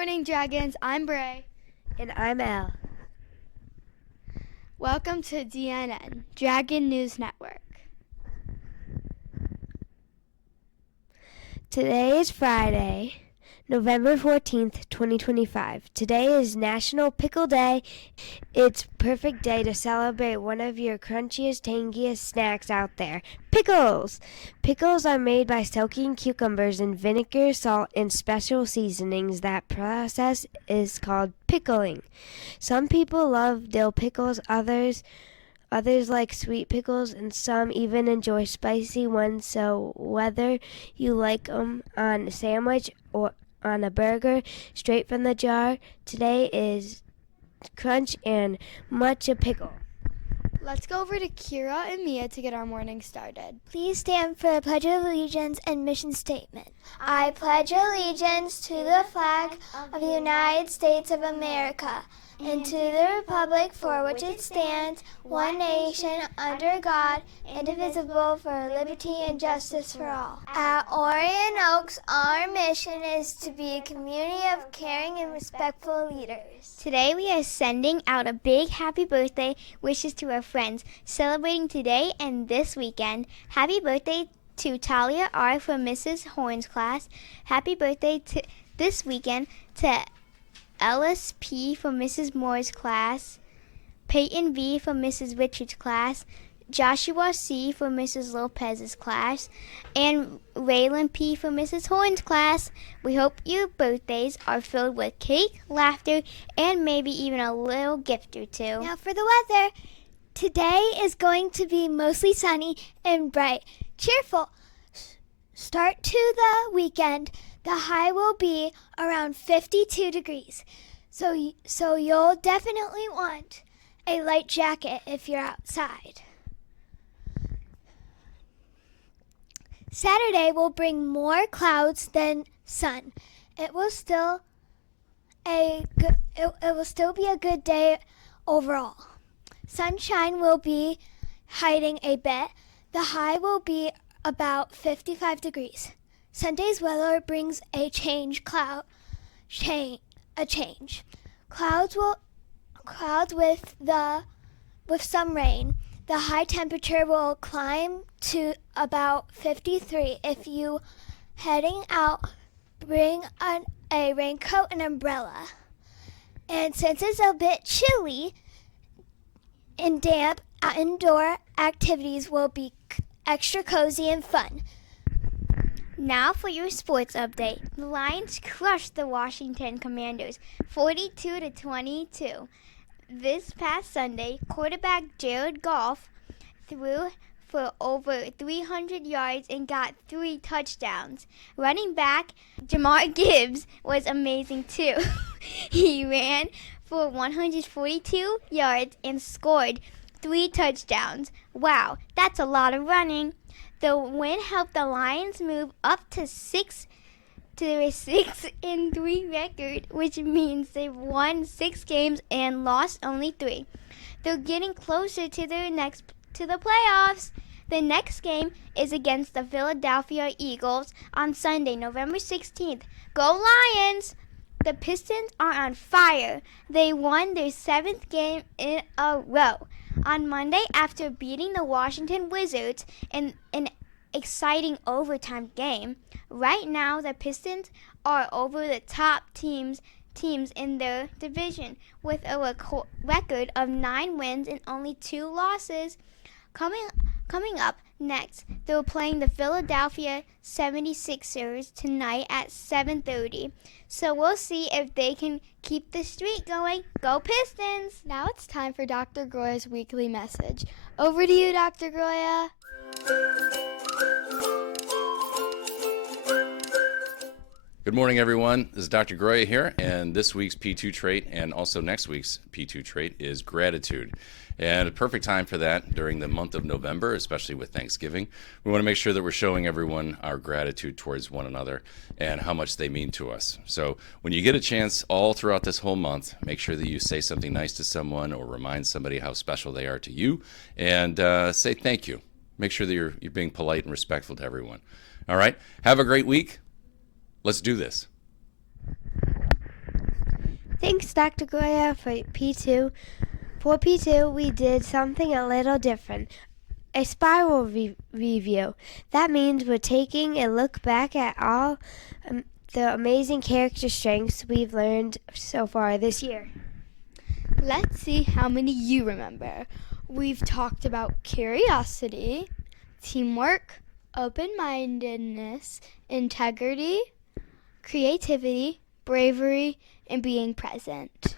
morning, Dragons. I'm Bray. And I'm Elle. Welcome to DNN, Dragon News Network. Today is Friday, November 14th, 2025. Today is National Pickle Day. It's perfect day to celebrate one of your crunchiest, tangiest snacks out there. Pickles! Pickles are made by soaking cucumbers in vinegar, salt, and special seasonings. That process is called pickling. Some people love dill pickles, others like sweet pickles, and some even enjoy spicy ones. So whether you like them on a sandwich or on a burger, straight from the jar, today is crunch and much a pickle. Let's go over to Kira and Mia to get our morning started. Please stand for the Pledge of Allegiance and mission statement. I pledge allegiance to the flag of the United States of America and to the republic for which it stands, one nation, under God, indivisible, for liberty and justice for all. At Orion Oaks, our mission is to be a community of caring and respectful leaders. Today we are sending out a big happy birthday wishes to our friends celebrating today and this weekend. Happy birthday to Talia R. from Mrs. Horn's class. Happy birthday to this weekend to Ellis P. from Mrs. Moore's class, Peyton V. from Mrs. Richards' class, Joshua C. from Mrs. Lopez's class, and Raylan P. from Mrs. Horn's class. We hope your birthdays are filled with cake, laughter, and maybe even a little gift or two. Now for the weather. Today is going to be mostly sunny and bright. Cheerful start to the weekend. The high will be around 52 degrees. So you'll definitely want a light jacket if you're outside. Saturday will bring more clouds than sun. It will still be a good day overall. Sunshine will be hiding a bit. The high will be about 55 degrees. Sunday's weather brings a change. Clouds with some rain. The high temperature will climb to about 53. If you heading out, bring a raincoat and umbrella. And since it's a bit chilly and damp, indoor activities will be extra cozy and fun. Now for your sports update. The Lions crushed the Washington Commanders 42-22. This past Sunday, quarterback Jared Goff threw for over 300 yards and got 3 touchdowns. Running back Jamar Gibbs was amazing too. He ran for 142 yards and scored 3 touchdowns. Wow, that's a lot of running. The win helped the Lions move up to a 6-3 record, which means they've won 6 games and lost only 3. They're getting closer to the playoffs. The next game is against the Philadelphia Eagles on Sunday, November 16th. Go Lions! The Pistons are on fire. They won their 7th game in a row on Monday after beating the Washington Wizards in an exciting overtime game. Right now, the Pistons are over the top teams in their division with a record of 9 wins and only 2 losses. Coming up next, they're playing the Philadelphia 76ers tonight at 7:30. So we'll see if they can keep the streak going. Go Pistons! Now it's time for Dr. Groya's weekly message. Over to you, Dr. Groya. Good morning, everyone. This is Dr. Groya here, and this week's P2 trait and also next week's P2 trait is gratitude. And a perfect time for that during the month of November, especially with Thanksgiving. We want to make sure that we're showing everyone our gratitude towards one another and how much they mean to us. So when you get a chance all throughout this whole month, make sure that you say something nice to someone or remind somebody how special they are to you, and say thank you. Make sure that you're being polite and respectful to everyone. All right? Have a great week. Let's do this. Thanks, Dr. Goya, for P2. For P2, we did something a little different. A spiral review. That means we're taking a look back at all the amazing character strengths we've learned so far this year. Let's see how many you remember. We've talked about curiosity, teamwork, open-mindedness, integrity, creativity, bravery, and being present.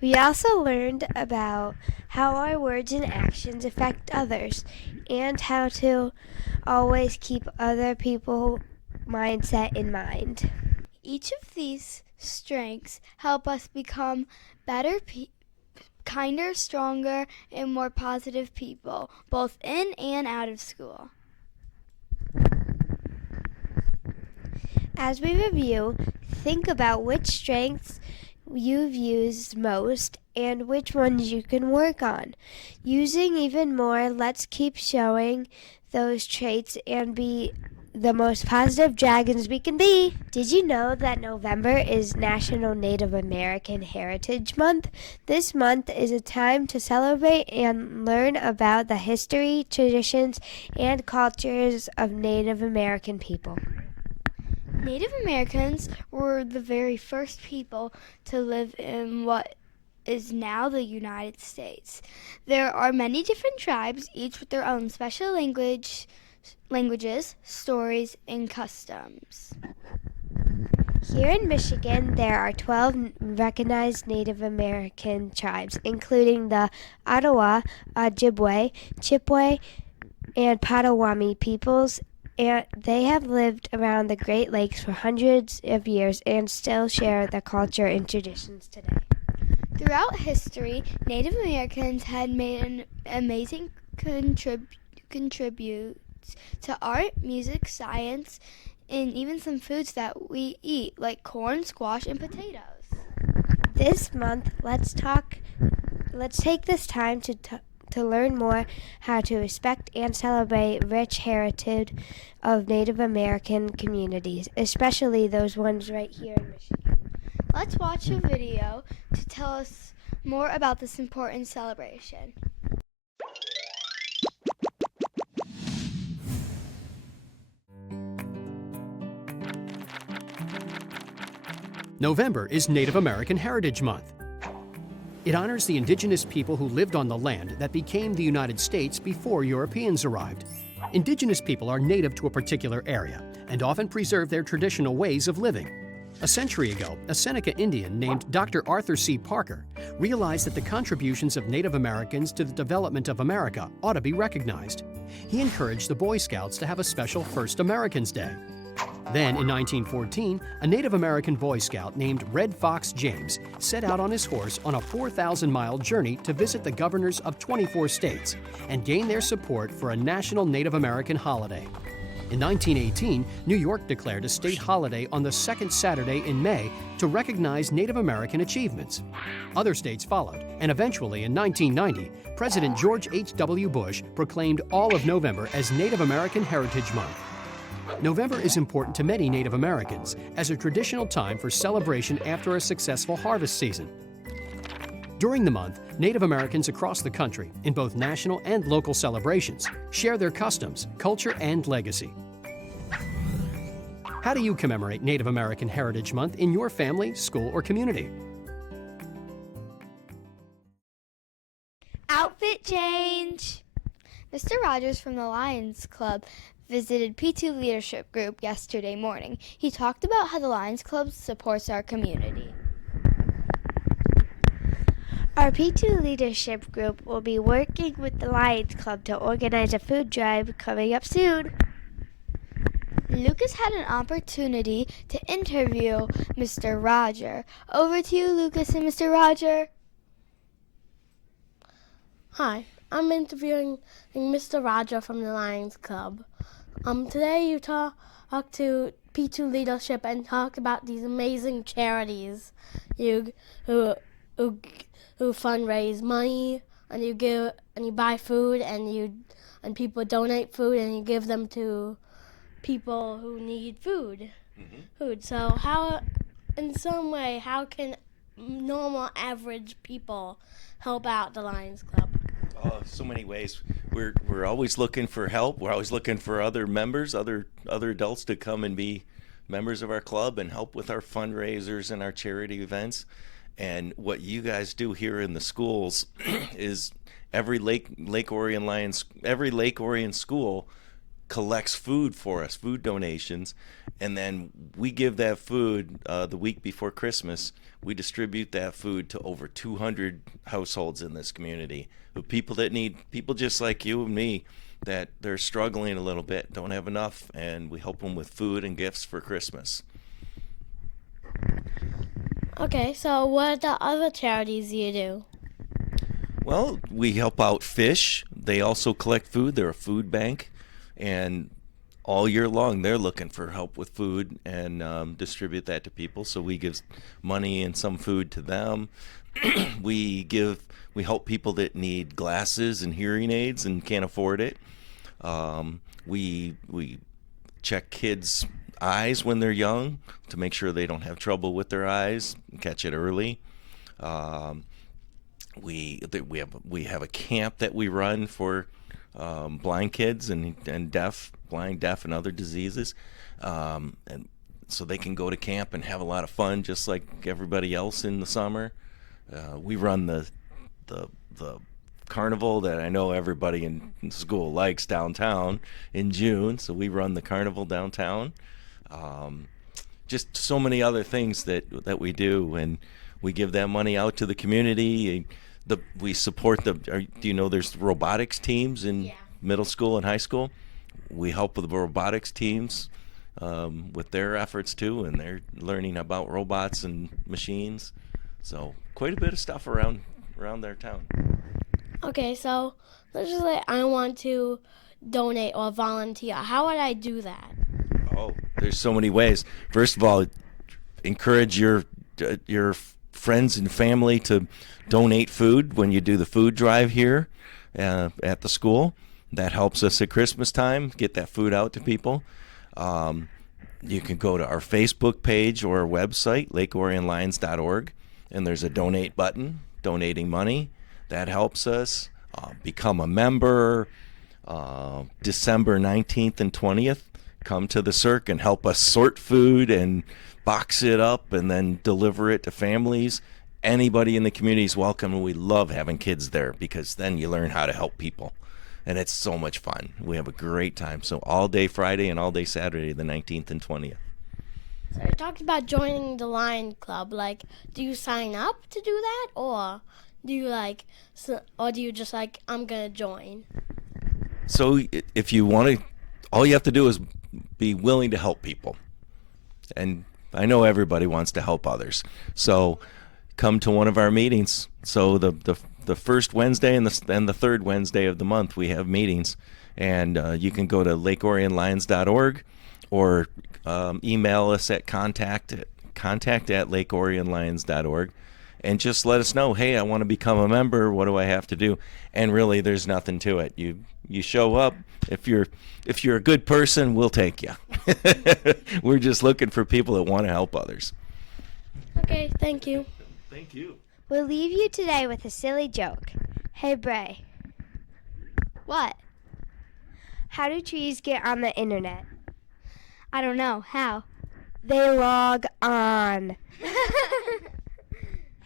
We also learned about how our words and actions affect others and how to always keep other people's mindset in mind. Each of these strengths help us become better, kinder, stronger, and more positive people, both in and out of school. As we review, think about which strengths you've used most and which ones you can work on. Using even more, let's keep showing those traits and be the most positive dragons we can be. Did you know that November is National Native American Heritage Month? This month is a time to celebrate and learn about the history, traditions, and cultures of Native American people. Native Americans were the very first people to live in what is now the United States. There are many different tribes, each with their own special languages, stories, and customs. Here in Michigan, there are 12 recognized Native American tribes, including the Ottawa, Ojibwe, Chippewa, and Potawatomi peoples, and they have lived around the Great Lakes for hundreds of years and still share their culture and traditions today. Throughout history, Native Americans had made an amazing contribute to art, music, science, and even some foods that we eat, like corn, squash, and potatoes. This month, let's take this time to learn more how to respect and celebrate rich heritage of Native American communities, especially those ones right here in Michigan. Let's watch a video to tell us more about this important celebration. November is Native American Heritage Month. It honors the indigenous people who lived on the land that became the United States before Europeans arrived. Indigenous people are native to a particular area and often preserve their traditional ways of living. A century ago, a Seneca Indian named Dr. Arthur C. Parker realized that the contributions of Native Americans to the development of America ought to be recognized. He encouraged the Boy Scouts to have a special First Americans Day. Then, in 1914, a Native American Boy Scout named Red Fox James set out on his horse on a 4,000-mile journey to visit the governors of 24 states and gain their support for a national Native American holiday. In 1918, New York declared a state holiday on the second Saturday in May to recognize Native American achievements. Other states followed, and eventually in 1990, President George H.W. Bush proclaimed all of November as Native American Heritage Month. November is important to many Native Americans as a traditional time for celebration after a successful harvest season. During the month, Native Americans across the country, in both national and local celebrations, share their customs, culture, and legacy. How do you commemorate Native American Heritage Month in your family, school, or community? Outfit change! Mr. Rogers from the Lions Club visited P2 Leadership Group yesterday morning. He talked about how the Lions Club supports our community. Our P2 Leadership Group will be working with the Lions Club to organize a food drive coming up soon. Lucas had an opportunity to interview Mr. Roger. Over to you, Lucas and Mr. Roger. Hi, I'm interviewing Mr. Roger from the Lions Club. Today you talk to P2 leadership and talk about these amazing charities who fundraise money, and you buy food, and people donate food, and you give them to people who need food. So how can normal, average people help out the Lions Club? Oh, so many ways. We're always looking for help. We're always looking for other members, other adults to come and be members of our club and help with our fundraisers and our charity events. And what you guys do here in the schools is every Lake Orion school collects food for us, food donations, and then we give that food the week before Christmas. We distribute that food to over 200 households in this community, of people that need, people just like you and me, that they're struggling a little bit, don't have enough, and we help them with food and gifts for Christmas. Okay, so what are the other charities you do? Well, we help out Fish. They also collect food. They're a food bank, and all year long they're looking for help with food and distribute that to people. So we give money and some food to them. we help people that need glasses and hearing aids and can't afford it. We check kids' eyes when they're young to make sure they don't have trouble with their eyes and catch it early. We have a camp that we run for blind kids and blind, deaf, and other diseases, and so they can go to camp and have a lot of fun, just like everybody else in the summer. We run the carnival that I know everybody in school likes downtown in June, so we run the carnival downtown. Just so many other things that we do, and we give that money out to the community. We support do you know there's robotics teams in middle school and high school? We help with the robotics teams with their efforts too, and they're learning about robots and machines. So quite a bit of stuff around their town. Okay, so let's just say I want to donate or volunteer. How would I do that? Oh, there's so many ways. First of all, encourage your friends and family to donate food when you do the food drive here at the school. That helps us at Christmas time, get that food out to people. You can go to our Facebook page or our website, lakeorionlions.org, and there's a donate button, donating money. That helps us. Become a member. December 19th and 20th, come to the Cirque and help us sort food and box it up and then deliver it to families. Anybody in the community is welcome, and we love having kids there because then you learn how to help people. And it's so much fun. We have a great time. So all day Friday and all day Saturday, the 19th and 20th. So you talked about joining the Lion Club. Like, do you sign up to do that, or do you just like, I'm gonna join? So if you want to, all you have to do is be willing to help people. And I know everybody wants to help others. So come to one of our meetings. So the first Wednesday and the third Wednesday of the month, we have meetings. And you can go to lakeorionlions.org or email us at contact@lakeorionlions.org. And just let us know, hey, I want to become a member. What do I have to do? And really, there's nothing to it. You show up. If you're a good person, we'll take you. We're just looking for people that want to help others. Okay, thank you. Thank you. We'll leave you today with a silly joke. Hey, Bray, What? how do trees get on the internet? I don't know. How? They log on.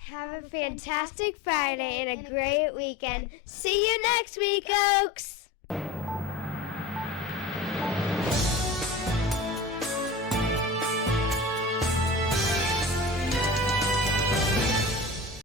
Have a fantastic Friday and a great weekend. See you next week, Oaks!